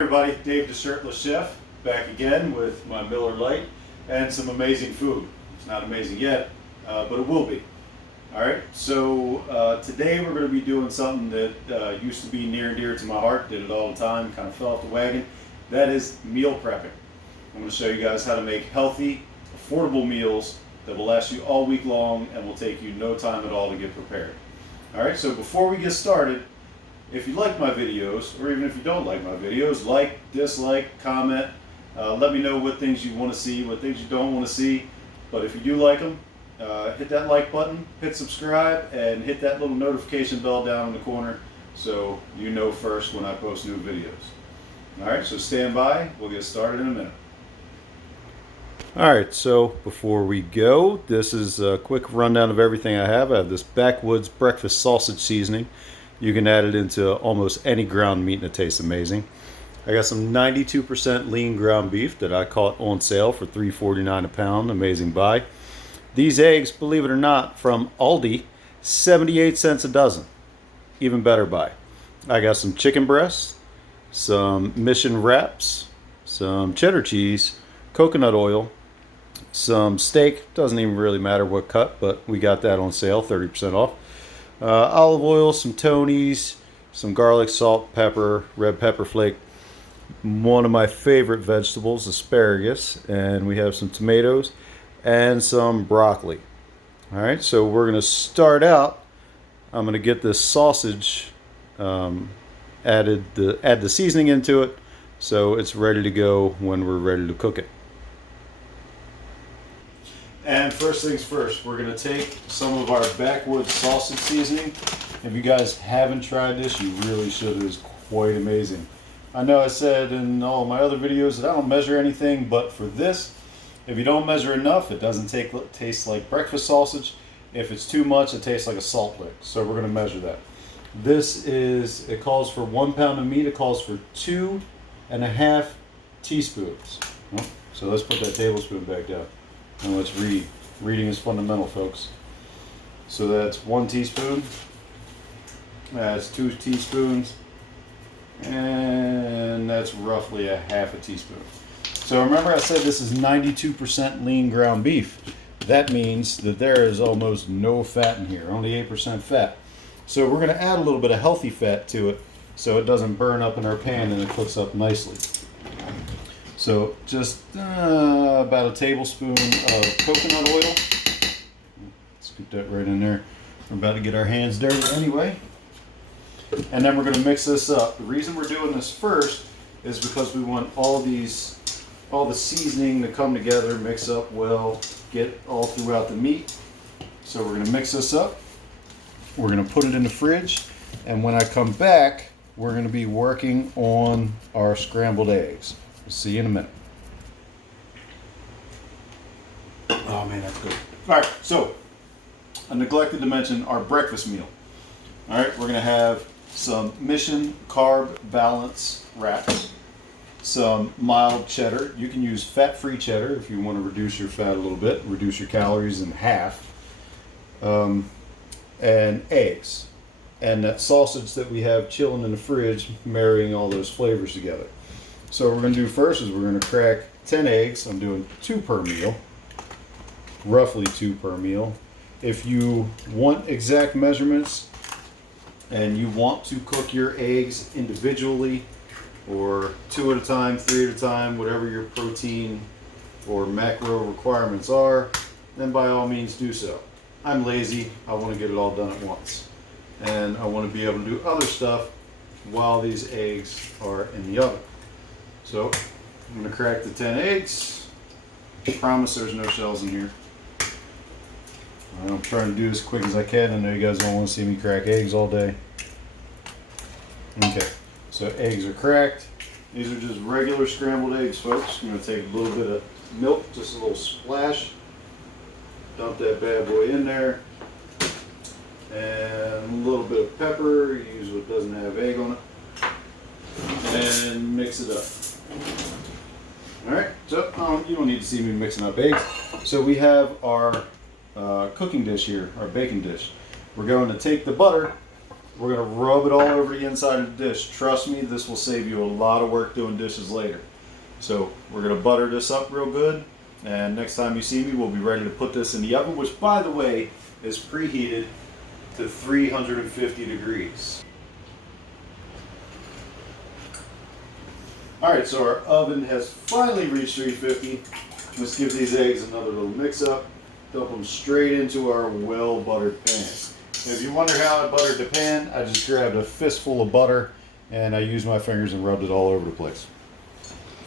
Everybody, Dave the Shirtless Chef, back again with my Miller Lite and some amazing food. It's not amazing yet, but it will be. Alright, so today we're going to be doing something that used to be near and dear to my heart, did it all the time, kind of fell off the wagon. That is meal prepping. I'm going to show you guys how to make healthy, affordable meals that will last you all week long and will take you no time at all to get prepared. Alright, so before we get started, if you like my videos, or even if you don't like my videos, like, dislike, comment, let me know what things you want to see, what things you don't want to see. But if you do like them, hit that like button, hit subscribe, and hit that little notification bell down in the corner so you know first when I post new videos. Alright, so stand by, we'll get started in a minute. Alright, so before we go, this is a quick rundown of everything I have. I have this Backwoods breakfast sausage seasoning. You can add it into almost any ground meat and it tastes amazing. I got some 92% lean ground beef that I caught on sale for $3.49 a pound. Amazing buy. These eggs, believe it or not, from Aldi, 78 cents a dozen. Even better buy. I got some chicken breasts, some mission wraps, some cheddar cheese, coconut oil, some steak. Doesn't even really matter what cut, but we got that on sale, 30% off. Olive oil, some Tony's, some garlic, salt, pepper, red pepper flake. One of my favorite vegetables, asparagus, and we have some tomatoes and some broccoli. Alright, so we're going to start out. I'm going to get this sausage add the seasoning into it so it's ready to go when we're ready to cook it. And first things first, we're going to take some of our Backwoods sausage seasoning. If you guys haven't tried this, you really should. It is quite amazing. I know I said in all my other videos that I don't measure anything, but for this, if you don't measure enough, it doesn't taste like breakfast sausage. If it's too much, it tastes like a salt lick. So we're going to measure that. It calls for 1 pound of meat. It calls for 2.5 teaspoons. So let's put that tablespoon back down. And let's read. Reading is fundamental, folks. So that's 1 teaspoon. That's 2 teaspoons. And that's roughly 1/2 teaspoon. So remember I said this is 92% lean ground beef. That means that there is almost no fat in here, only 8% fat. So we're going to add a little bit of healthy fat to it so it doesn't burn up in our pan and it cooks up nicely. So just about a tablespoon of coconut oil. Scoop that right in there. We're about to get our hands dirty anyway. And then we're going to mix this up. The reason we're doing this first is because we want all the seasoning to come together, mix up well, get all throughout the meat. So we're going to mix this up. We're going to put it in the fridge. And when I come back, we're going to be working on our scrambled eggs. See you in a minute. Oh man, that's good. Alright, so I neglected to mention our breakfast meal. Alright, we're going to have some Mission Carb Balance wraps, some mild cheddar. You can use fat-free cheddar if you want to reduce your fat a little bit, reduce your calories in half, and eggs. And that sausage that we have chilling in the fridge, marrying all those flavors together. So what we're going to do first is we're going to crack 10 eggs. I'm doing 2 per meal, roughly 2 per meal. If you want exact measurements and you want to cook your eggs individually or 2 at a time, 3 at a time, whatever your protein or macro requirements are, then by all means do so. I'm lazy. I want to get it all done at once. And I want to be able to do other stuff while these eggs are in the oven. So, I'm going to crack the 10 eggs. I promise there's no shells in here. I'm trying to do this as quick as I can. I know you guys don't want to see me crack eggs all day. Okay, so eggs are cracked. These are just regular scrambled eggs, folks. I'm going to take a little bit of milk, just a little splash. Dump that bad boy in there. And a little bit of pepper. Use what doesn't have egg on it. And mix it up. Alright, so you don't need to see me mixing up eggs. So we have our cooking dish here, our baking dish. We're going to take the butter We're going to rub it all over the inside of the dish. Trust me, this will save you a lot of work doing dishes later. So we're going to butter this up real good. And next time you see me, we'll be ready to put this in the oven, which, by the way, is preheated to 350 degrees. All right, so our oven has finally reached 350. Let's give these eggs another little mix up. Dump them straight into our well-buttered pan. If you wonder how I buttered the pan, I just grabbed a fistful of butter and I used my fingers and rubbed it all over the place.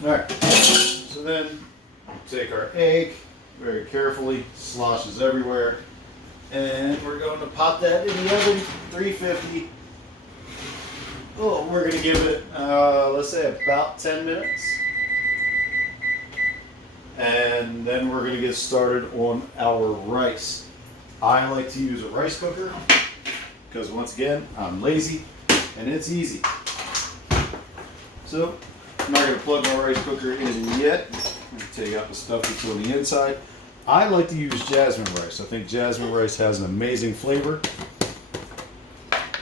All right, so then take our egg very carefully, sloshes everywhere, and we're going to pop that in the oven, 350. Oh, we're going to give it, let's say about 10 minutes. And then we're going to get started on our rice. I like to use a rice cooker because, once again, I'm lazy and it's easy. So I'm not going to plug my rice cooker in yet. I'm going to take out the stuff that's on the inside. I like to use jasmine rice. I think jasmine rice has an amazing flavor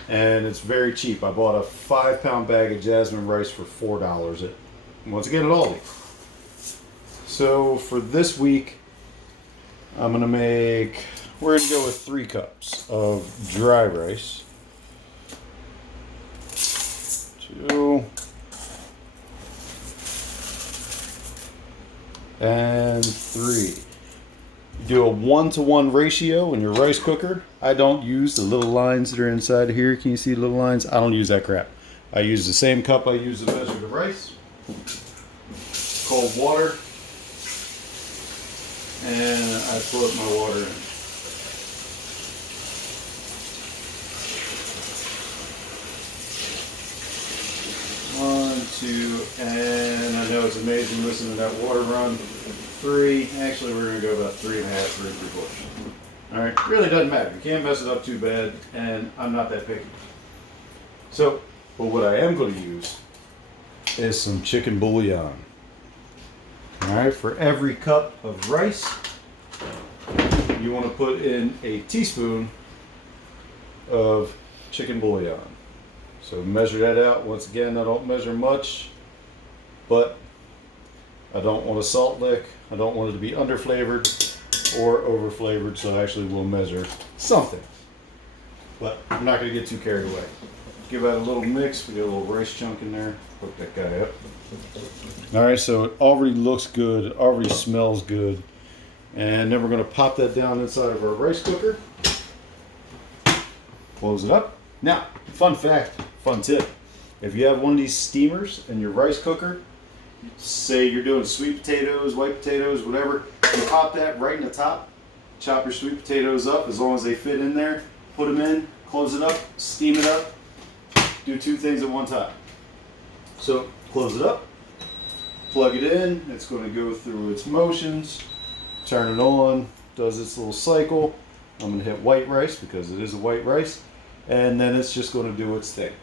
and it's very cheap. I bought a 5-pound bag of jasmine rice for $4 once again at Aldi. So for this week, we're going to go with 3 cups of dry rice. 2 and 3. Do a 1-to-1 ratio in your rice cooker. I don't use the little lines that are inside here. Can you see the little lines? I don't use that crap. I use the same cup I use to measure the rice. Cold water. And I put my water in. One, 2, and I know it's amazing listening to that water run. 3, actually we're going to go about 3.5, 3 3/4. Alright, really doesn't matter. You can't mess it up too bad, and I'm not that picky. So, but what I am going to use is some chicken bouillon. Alright, for every cup of rice, you want to put in a teaspoon of chicken bouillon. So measure that out. Once again, I don't measure much, but I don't want a salt lick. I don't want it to be underflavored or overflavored, so I actually will measure something. But I'm not going to get too carried away. Give that a little mix. We got a little rice chunk in there. Hook that guy up. All right, so it already looks good. It already smells good. And then we're going to pop that down inside of our rice cooker. Close it up. Now, fun fact, fun tip. If you have one of these steamers in your rice cooker, say you're doing sweet potatoes, white potatoes, whatever, you pop that right in the top, chop your sweet potatoes up as long as they fit in there, put them in, close it up, steam it up, do 2 things at one time. So close it up, plug it in, it's going to go through its motions, turn it on, does its little cycle. I'm going to hit white rice because it is a white rice, and then it's just going to do its thing.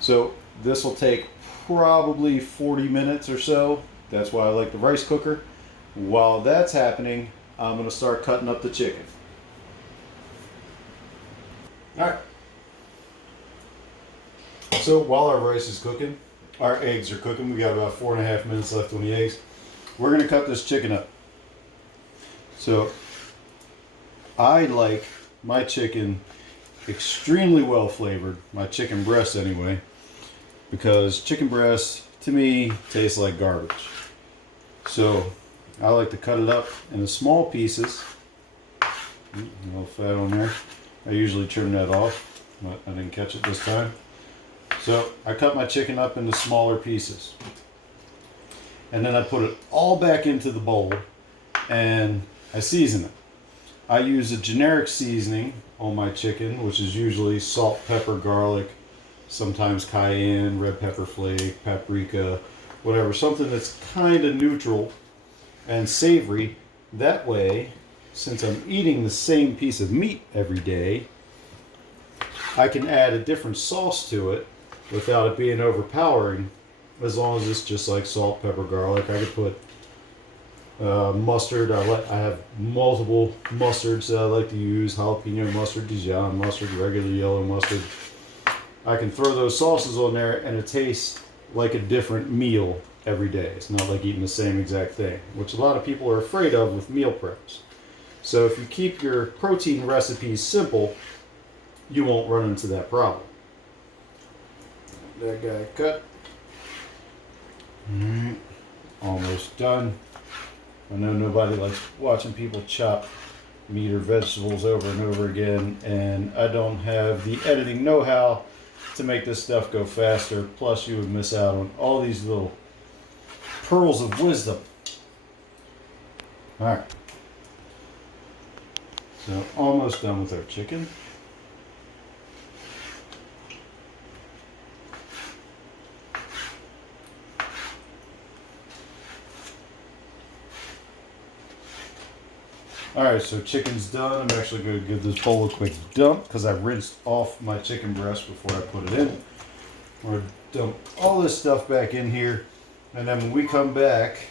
So this will take probably 40 minutes or so. That's why I like the rice cooker. While that's happening, I'm going to start cutting up the chicken. Alright. So while our rice is cooking, our eggs are cooking. We got about 4.5 minutes left on the eggs. We're going to cut this chicken up. So I like my chicken extremely well flavored, my chicken breast anyway, because chicken breast to me tastes like garbage. So I like to cut it up into small pieces. A little fat on there. I usually trim that off, but I didn't catch it this time. So I cut my chicken up into smaller pieces. And then I put it all back into the bowl and I season it. I use a generic seasoning on my chicken, which is usually salt, pepper, garlic, sometimes cayenne, red pepper flake, paprika, whatever. Something that's kind of neutral and savory. That way, since I'm eating the same piece of meat every day, I can add a different sauce to it without it being overpowering, as long as it's just like salt, pepper, garlic. I could put mustard. I have multiple mustards that I like to use. Jalapeno mustard, Dijon mustard, regular yellow mustard. I can throw those sauces on there and it tastes like a different meal every day. It's not like eating the same exact thing, which a lot of people are afraid of with meal preps. So if you keep your protein recipes simple, you won't run into that problem. That guy cut. Almost done. I know nobody likes watching people chop meat or vegetables over and over again, and I don't have the editing know-how to make this stuff go faster. Plus, you would miss out on all these little pearls of wisdom. All right. So, almost done with our chicken. Alright, so chicken's done. I'm actually going to give this bowl a quick dump because I rinsed off my chicken breast before I put it in. I'm going to dump all this stuff back in here, and then when we come back,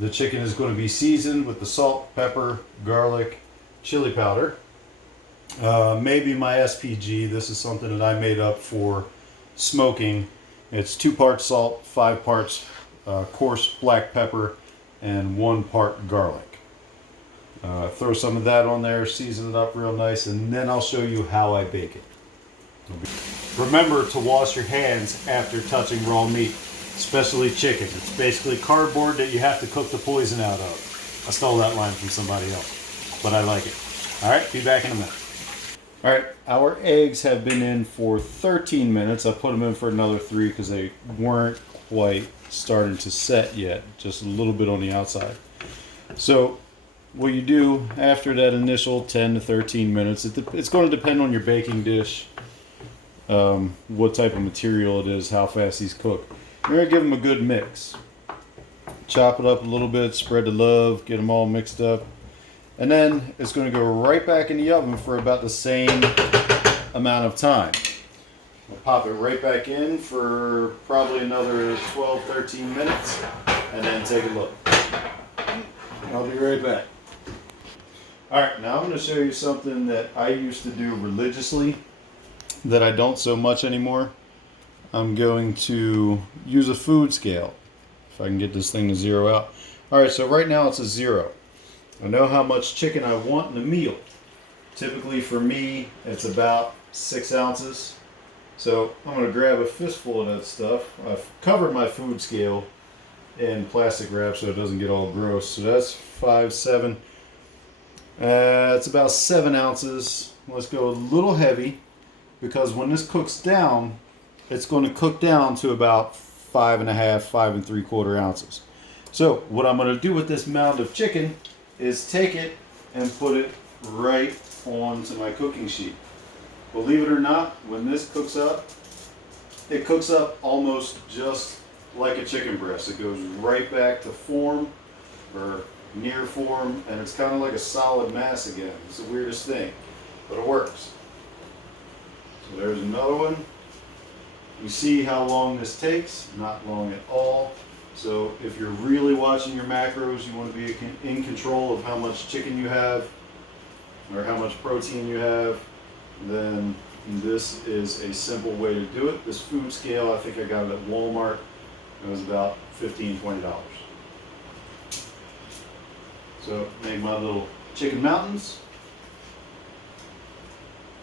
the chicken is going to be seasoned with the salt, pepper, garlic, chili powder. Maybe my SPG. This is something that I made up for smoking. It's 2 parts salt, 5 parts coarse black pepper, and 1 part garlic. Throw some of that on there, season it up real nice, and then I'll show you how I bake it. Remember to wash your hands after touching raw meat, especially chicken. It's basically cardboard that you have to cook the poison out of. I stole that line from somebody else, but I like it. Alright, be back in a minute. Alright, our eggs have been in for 13 minutes. I put them in for another 3 because they weren't quite starting to set yet, just a little bit on the outside. So what you do after that initial 10 to 13 minutes, it's going to depend on your baking dish, what type of material it is, how fast these cook. You're going to give them a good mix. Chop it up a little bit, spread the love, get them all mixed up. And then it's going to go right back in the oven for about the same amount of time. I'll pop it right back in for probably another 12, 13 minutes, and then take a look. I'll be right back. Alright, now I'm going to show you something that I used to do religiously that I don't so much anymore. I'm going to use a food scale, if I can get this thing to zero out. Alright, so right now it's a 0. I know how much chicken I want in a meal. Typically for me, it's about 6 ounces. So I'm going to grab a fistful of that stuff. I've covered my food scale in plastic wrap so it doesn't get all gross. So that's 5, 7. It's about 7 ounces. Let's go a little heavy because when this cooks down, it's going to cook down to about 5.5, 5 3/4 ounces. So what I'm going to do with this mound of chicken is take it and put it right onto my cooking sheet. Believe it or not, when this cooks up, it cooks up almost just like a chicken breast. It goes right back to form, or near form, and it's kind of like a solid mass again. It's the weirdest thing, but it works. So there's another one. You see how long this takes? Not long at all. So if you're really watching your macros, you want to be in control of how much chicken you have or how much protein you have, then this is a simple way to do it. This food scale, I think I got it at Walmart. It was about $15, $20. So make my little chicken mountains.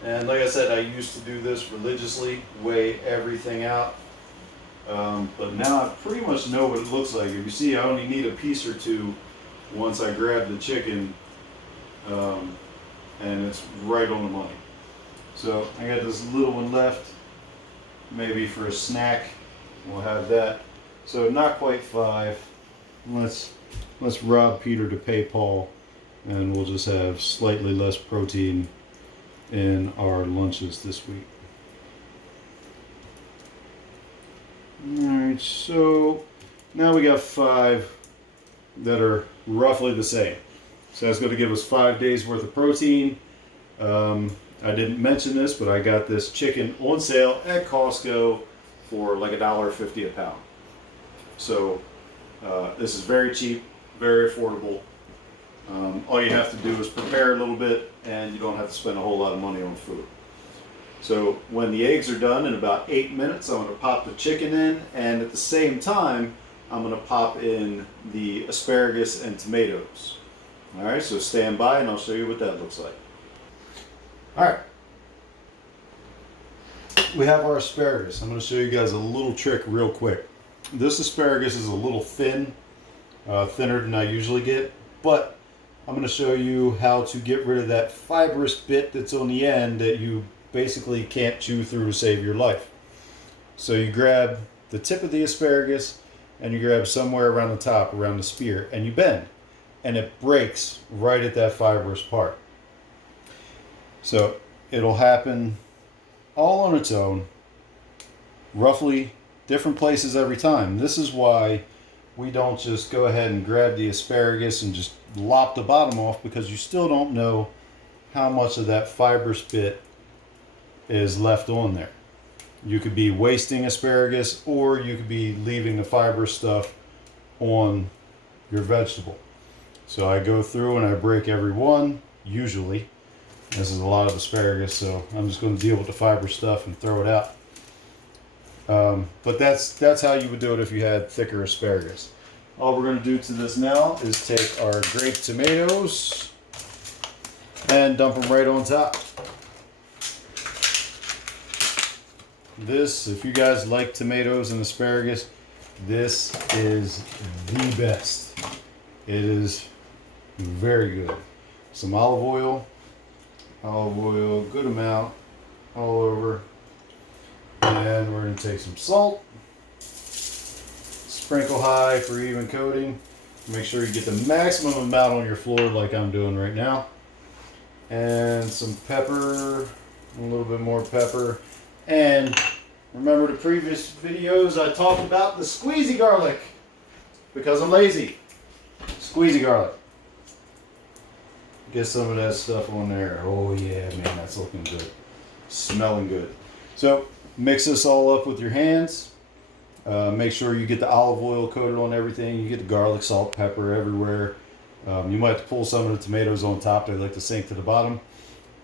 And like I said, I used to do this religiously, weigh everything out. But now I pretty much know what it looks like. If you see, I only need a piece or two once I grab the chicken, and it's right on the money. So I got this little one left, maybe for a snack. We'll have that. So not quite 5. Let's rob Peter to pay Paul, and we'll just have slightly less protein in our lunches this week. Alright, so now we got 5 that are roughly the same. So that's going to give us 5 days worth of protein. I didn't mention this, but I got this chicken on sale at Costco for like $1.50 a pound. So this is very cheap, very affordable. All you have to do is prepare a little bit, and you don't have to spend a whole lot of money on food. So when the eggs are done in about 8 minutes, I'm going to pop the chicken in, and at the same time, I'm going to pop in the asparagus and tomatoes. All right, so stand by and I'll show you what that looks like. All right. We have our asparagus. I'm going to show you guys a little trick real quick. This asparagus is a little thin, thinner than I usually get, but I'm going to show you how to get rid of that fibrous bit that's on the end that you basically can't chew through to save your life. So you grab the tip of the asparagus and you grab somewhere around the top, around the spear, and you bend, and it breaks right at that fibrous part. So it'll happen all on its own, roughly different places every time. This is why we don't just go ahead and grab the asparagus and just lop the bottom off, because you still don't know how much of that fibrous bit is left on there. You could be wasting asparagus, or you could be leaving the fibrous stuff on your vegetable. So I go through and I break every one, usually. This is a lot of asparagus, so I'm just going to deal with the fiber stuff and throw it out. But that's how you would do it if you had thicker asparagus. All we're going to do to this now is take our grape tomatoes and dump them right on top. This, if you guys like tomatoes and asparagus, this is the best. It is very good. Some olive oil, good amount, all over. And we're going to take some salt, sprinkle high for even coating. Make sure you get the maximum amount on your floor like I'm doing right now. And some pepper, a little bit more pepper. And remember the previous videos I talked about the squeezy garlic, because I'm lazy. Squeezy garlic. Get some of that stuff on there. Oh yeah, man, that's looking good. Smelling good. So mix this all up with your hands. Make sure you get the olive oil coated on everything. You get the garlic, salt, pepper everywhere. You might have to pull some of the tomatoes on top. They like to sink to the bottom.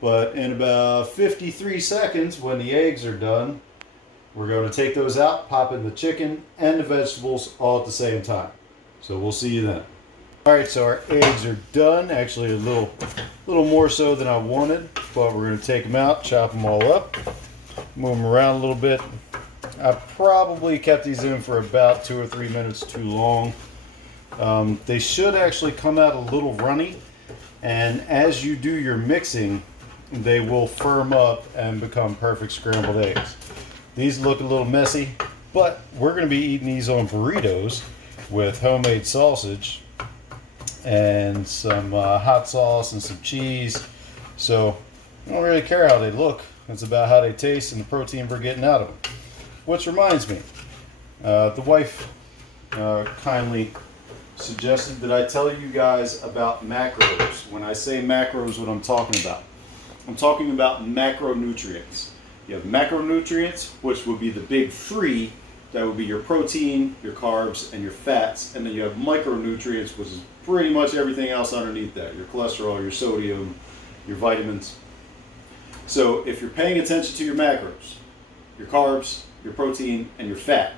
But in about 53 seconds, when the eggs are done, we're going to take those out, pop in the chicken and the vegetables all at the same time. So we'll see you then. All right, so our eggs are done. Actually, a little more so than I wanted, but we're going to take them out, chop them all up, move them around a little bit. I probably kept these in for about 2 or 3 minutes too long. They should actually come out a little runny, and as you do your mixing, they will firm up and become perfect scrambled eggs. These look a little messy, but we're going to be eating these on burritos with homemade sausage and some hot sauce and some cheese. So I don't really care how they look. It's about how they taste and the protein we're getting out of them. Which reminds me, the wife kindly suggested that I tell you guys about macros. When I say macros, what I'm talking about macronutrients. You have macronutrients, which would be the big three. That would be your protein, your carbs, and your fats. And then you have micronutrients, which is pretty much everything else underneath that. Your cholesterol, your sodium, your vitamins. So if you're paying attention to your macros, your carbs, your protein, and your fat,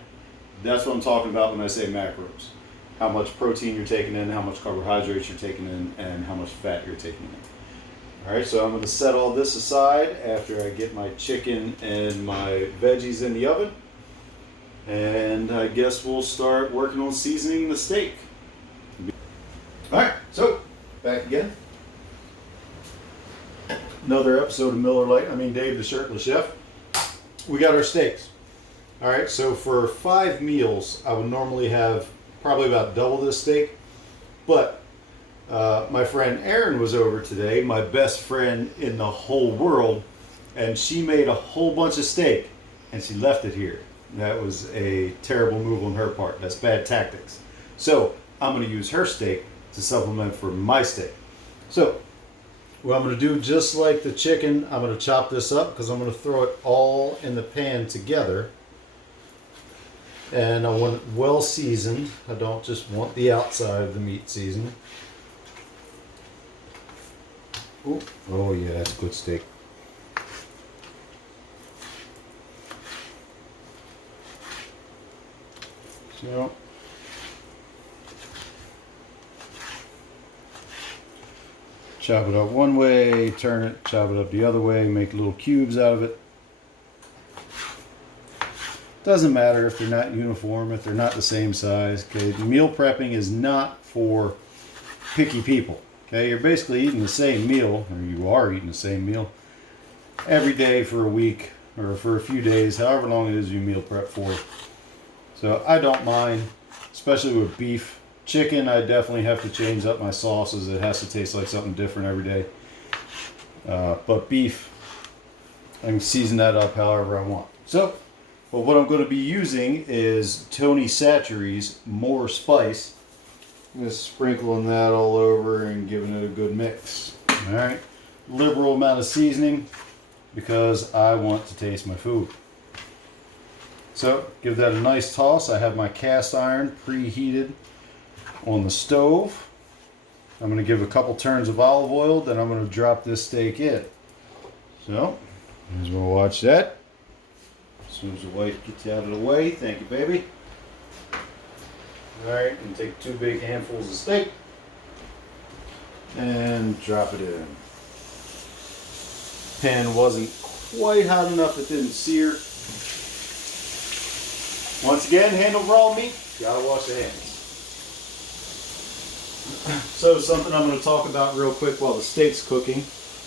that's what I'm talking about when I say macros. How much protein you're taking in, how much carbohydrates you're taking in, and how much fat you're taking in. All right, so I'm going to set all this aside after I get my chicken and my veggies in the oven. And I guess we'll start working on seasoning the steak. All right, so back again. Another episode of Miller Lite. Dave the Shirtless Chef. We got our steaks. All right, so for 5 meals, I would normally have probably about double this steak. But my friend Erin was over today, my best friend in the whole world, and she made a whole bunch of steak, and she left it here. That was a terrible move on her part. That's bad tactics. So I'm going to use her steak to supplement for my steak. So what I'm going to do, just like the chicken, I'm going to chop this up because I'm going to throw it all in the pan together. And I want it well seasoned. I don't just want the outside of the meat seasoned. Ooh. Oh yeah, that's good steak. So chop it up one way, turn it, chop it up the other way, make little cubes out of it. Doesn't matter if they're not uniform, if they're not the same size. Okay, meal prepping is not for picky people. Okay, you're basically eating the same meal, or you are eating the same meal every day for a week or for a few days, however long it is you meal prep for. So I don't mind, especially with beef. Chicken, I definitely have to change up my sauces. It has to taste like something different every day. But beef, I can season that up however I want. So, well, what I'm going to be using is Tony Chachere's More Spice. I'm just sprinkling that all over and giving it a good mix. All right, liberal amount of seasoning because I want to taste my food. So, give that a nice toss. I have my cast iron preheated on the stove. I'm going to give a couple turns of olive oil, then I'm going to drop this steak in. So, as we'll watch that. As soon as the wife gets out of the way, thank you, baby. Alright, and take 2 big handfuls of steak and drop it in. Pan wasn't quite hot enough, it didn't sear. Once again, handle raw meat, gotta wash the hands. So something I'm going to talk about real quick while the steak's cooking.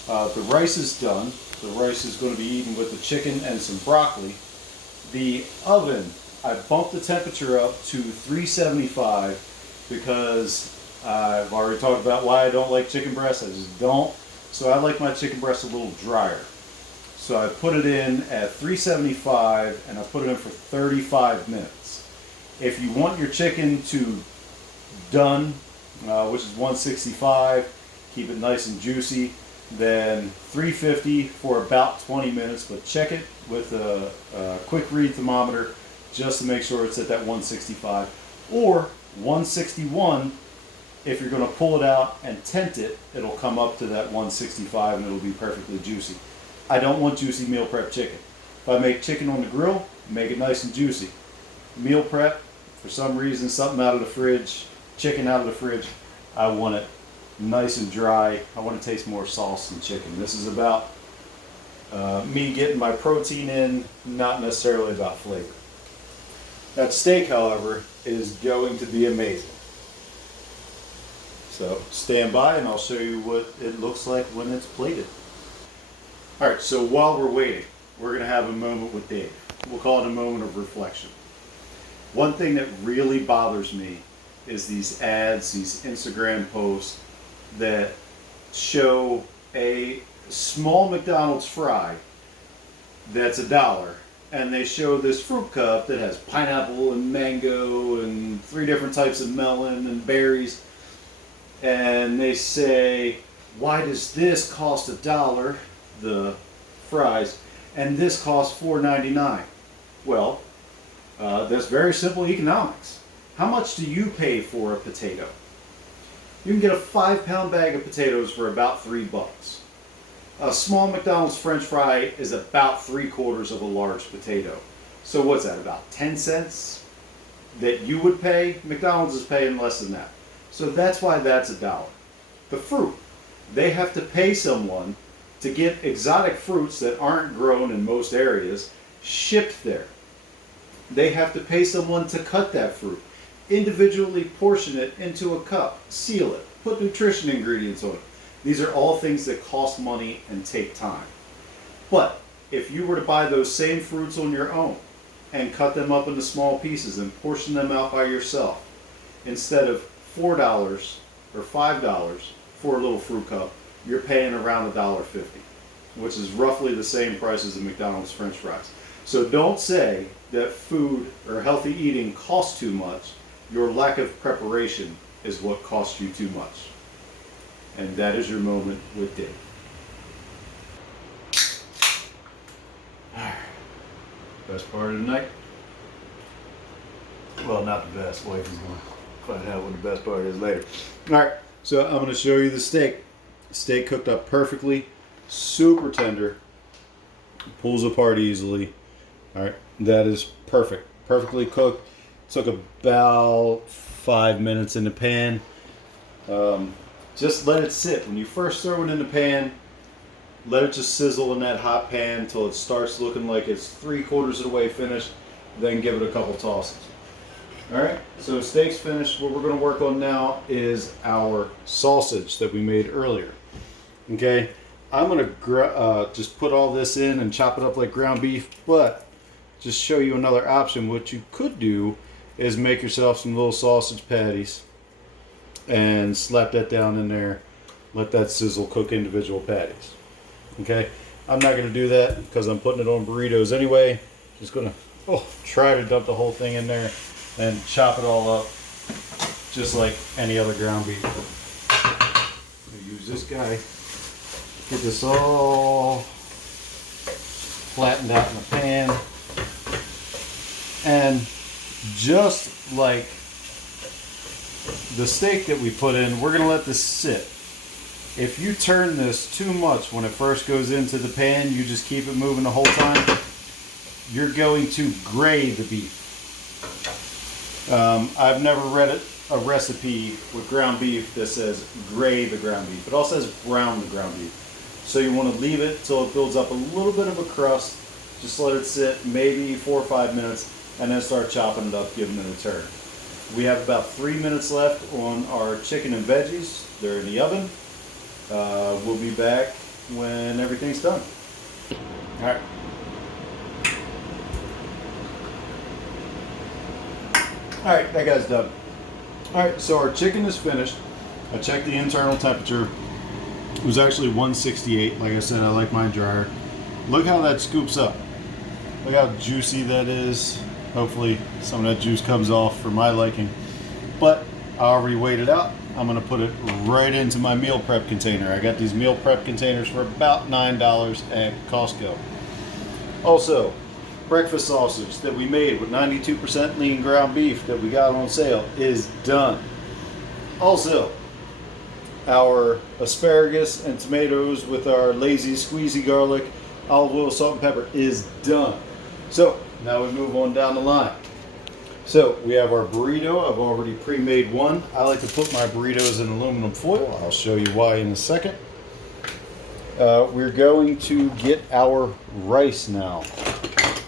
The rice is done. The rice is going to be eaten with the chicken and some broccoli. The oven, I bumped the temperature up to 375 because I've already talked about why I don't like chicken breast. I just don't. So I like my chicken breast a little drier. So I put it in at 375 and I put it in for 35 minutes. If you want your chicken to done, which is 165, keep it nice and juicy, then 350 for about 20 minutes, but check it with a quick read thermometer just to make sure it's at that 165, or 161. If you're going to pull it out and tent it, it'll come up to that 165 and it'll be perfectly juicy. I don't want juicy meal prep chicken. If I make chicken on the grill, make it nice and juicy. Meal prep, for some reason, something out of the fridge, chicken out of the fridge, I want it nice and dry. I want to taste more sauce than chicken. This is about me getting my protein in, not necessarily about flavor. That steak, however, is going to be amazing. So stand by and I'll show you what it looks like when it's plated. Alright, so while we're waiting, we're going to have a moment with Dave. We'll call it a moment of reflection. One thing that really bothers me is these ads, these Instagram posts that show a small McDonald's fry that's $1, and they show this fruit cup that has pineapple and mango and 3 different types of melon and berries, and they say, why does this cost $1, the fries, and this costs $4.99? Well, that's very simple economics. How much do you pay for a potato? You can get a 5-pound bag of potatoes for about $3. A small McDonald's French fry is about 3/4 of a large potato. So what's that, about 10 cents that you would pay? McDonald's is paying less than that. So that's why that's $1. The fruit, they have to pay someone to get exotic fruits that aren't grown in most areas shipped there. They have to pay someone to cut that fruit, individually portion it into a cup, seal it, put nutrition ingredients on it. These are all things that cost money and take time. But if you were to buy those same fruits on your own and cut them up into small pieces and portion them out by yourself, instead of $4 or $5 for a little fruit cup, you're paying around $1.50, which is roughly the same price as a McDonald's French fries. So don't say that food or healthy eating costs too much. Your lack of preparation is what costs you too much. And that is your moment with Dave. Best part of the night? Well, not the best. Wife is going to find out what the best part is later. Alright, so I'm going to show you the steak. Steak cooked up perfectly, super tender, pulls apart easily. Alright, that is perfect. Perfectly cooked. Took about 5 minutes in the pan. Just let it sit. When you first throw it in the pan, let it just sizzle in that hot pan until it starts looking like it's 3/4 of the way finished. Then give it a couple tosses. Alright, so steak's finished. What we're going to work on now is our sausage that we made earlier. Okay, I'm going to just put all this in and chop it up like ground beef, but just show you another option. What you could do is make yourself some little sausage patties and slap that down in there. Let that sizzle, cook individual patties. Okay, I'm not going to do that because I'm putting it on burritos anyway. Just going to try to dump the whole thing in there and chop it all up just like any other ground beef. I'll use this guy. Get this all flattened out in the pan. And just like the steak that we put in, we're going to let this sit. If you turn this too much when it first goes into the pan, you just keep it moving the whole time, you're going to gray the beef. I've never read a recipe with ground beef that says gray the ground beef. It all says brown the ground beef. So you want to leave it till it builds up a little bit of a crust. Just let it sit maybe 4 or 5 minutes and then start chopping it up, giving it a turn. We have about 3 minutes left on our chicken and veggies. They're in the oven. We'll be back when everything's done. All right. All right, that guy's done. All right, so our chicken is finished. I checked the internal temperature. It was actually 168. Like I said, I like mine drier. Look how that scoops up. Look how juicy that is. Hopefully some of that juice comes off for my liking. But I already weighed it out. I'm going to put it right into my meal prep container. I got these meal prep containers for about $9 at Costco. Also, breakfast sausage that we made with 92% lean ground beef that we got on sale is done. Also, our asparagus and tomatoes with our lazy squeezy garlic, olive oil, salt and pepper is done. So now we move on down the line. So we have our burrito. I've already pre-made one. I like to put my burritos in aluminum foil. I'll show you why in a second. We're going to get our rice now.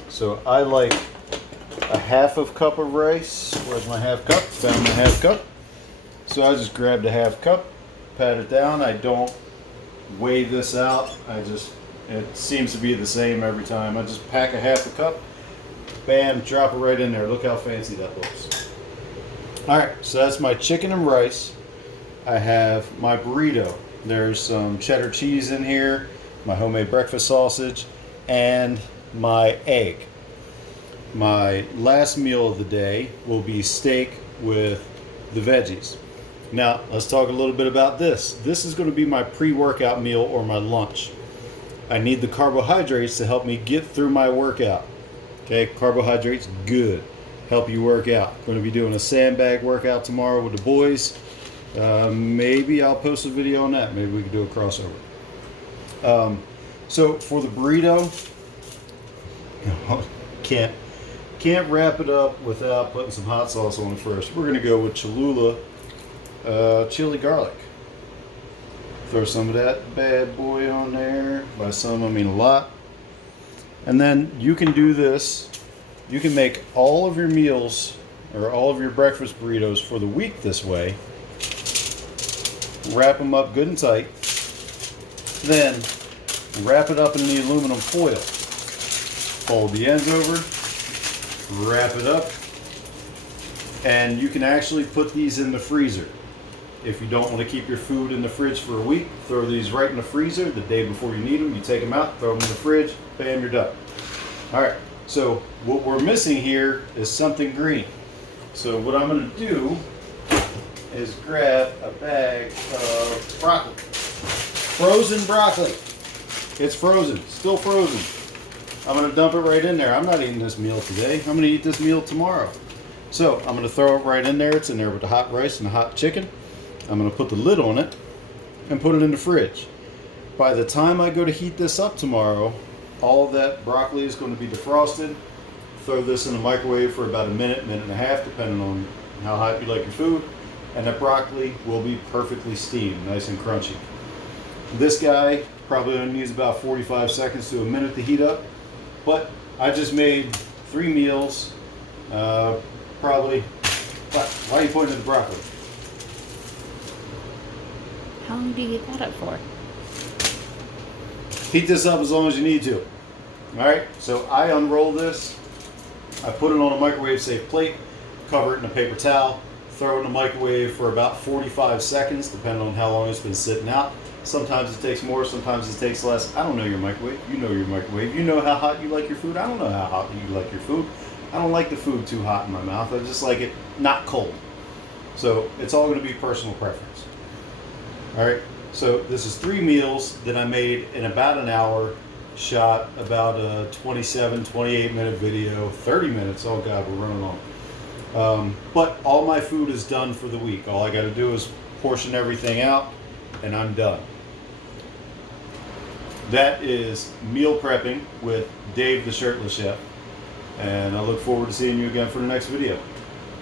So I like a half of cup of rice. Where's my half cup? Found my half cup. So I just grabbed a half cup, pat it down. I don't weigh this out. It seems to be the same every time. I just pack a half a cup, bam, drop it right in there. Look how fancy that looks. All right, so that's my chicken and rice. I have my burrito. There's some cheddar cheese in here, my homemade breakfast sausage, and my egg. My last meal of the day will be steak with the veggies. Now, let's talk a little bit about this. This is going to be my pre-workout meal or my lunch. I need the carbohydrates to help me get through my workout. Okay, carbohydrates, good. Help you work out. Going to be doing a sandbag workout tomorrow with the boys. Maybe I'll post a video on that. Maybe we can do a crossover. So for the burrito, can't wrap it up without putting some hot sauce on it first. We're going to go with Cholula chili garlic. Throw some of that bad boy on there. By some, I mean a lot. And then you can do this. You can make all of your meals or all of your breakfast burritos for the week this way. Wrap them up good and tight. Then wrap it up in the aluminum foil. Fold the ends over. Wrap it up. And you can actually put these in the freezer. If you don't want to keep your food in the fridge for a week, throw these right in the freezer the day before you need them. You take them out, throw them in the fridge, bam, you're done. All right, so what we're missing here is something green. So what I'm going to do is grab a bag of broccoli. Frozen broccoli. It's frozen, still frozen. I'm going to dump it right in there. I'm not eating this meal today. I'm going to eat this meal tomorrow. So I'm going to throw it right in there. It's in there with the hot rice and the hot chicken. I'm going to put the lid on it and put it in the fridge. By the time I go to heat this up tomorrow, all of that broccoli is going to be defrosted, throw this in the microwave for about a minute, minute and a half, depending on how hot you like your food. And that broccoli will be perfectly steamed, nice and crunchy. This guy probably only needs about 45 seconds to a minute to heat up. But I just made 3 meals, probably. Why are you pointing at the broccoli? How long do you heat that up for? Heat this up as long as you need to. Alright, so I unroll this. I put it on a microwave safe plate, cover it in a paper towel, throw it in the microwave for about 45 seconds, depending on how long it's been sitting out. Sometimes it takes more, sometimes it takes less. I don't know your microwave. You know your microwave. You know how hot you like your food. I don't know how hot you like your food. I don't like the food too hot in my mouth. I just like it not cold. So it's all going to be personal preference. Alright, so this is 3 meals that I made in about an hour, shot about a 27, 28 minute video, 30 minutes, oh God, we're running long. But all my food is done for the week. All I got to do is portion everything out and I'm done. That is meal prepping with Dave the Shirtless Chef. And I look forward to seeing you again for the next video.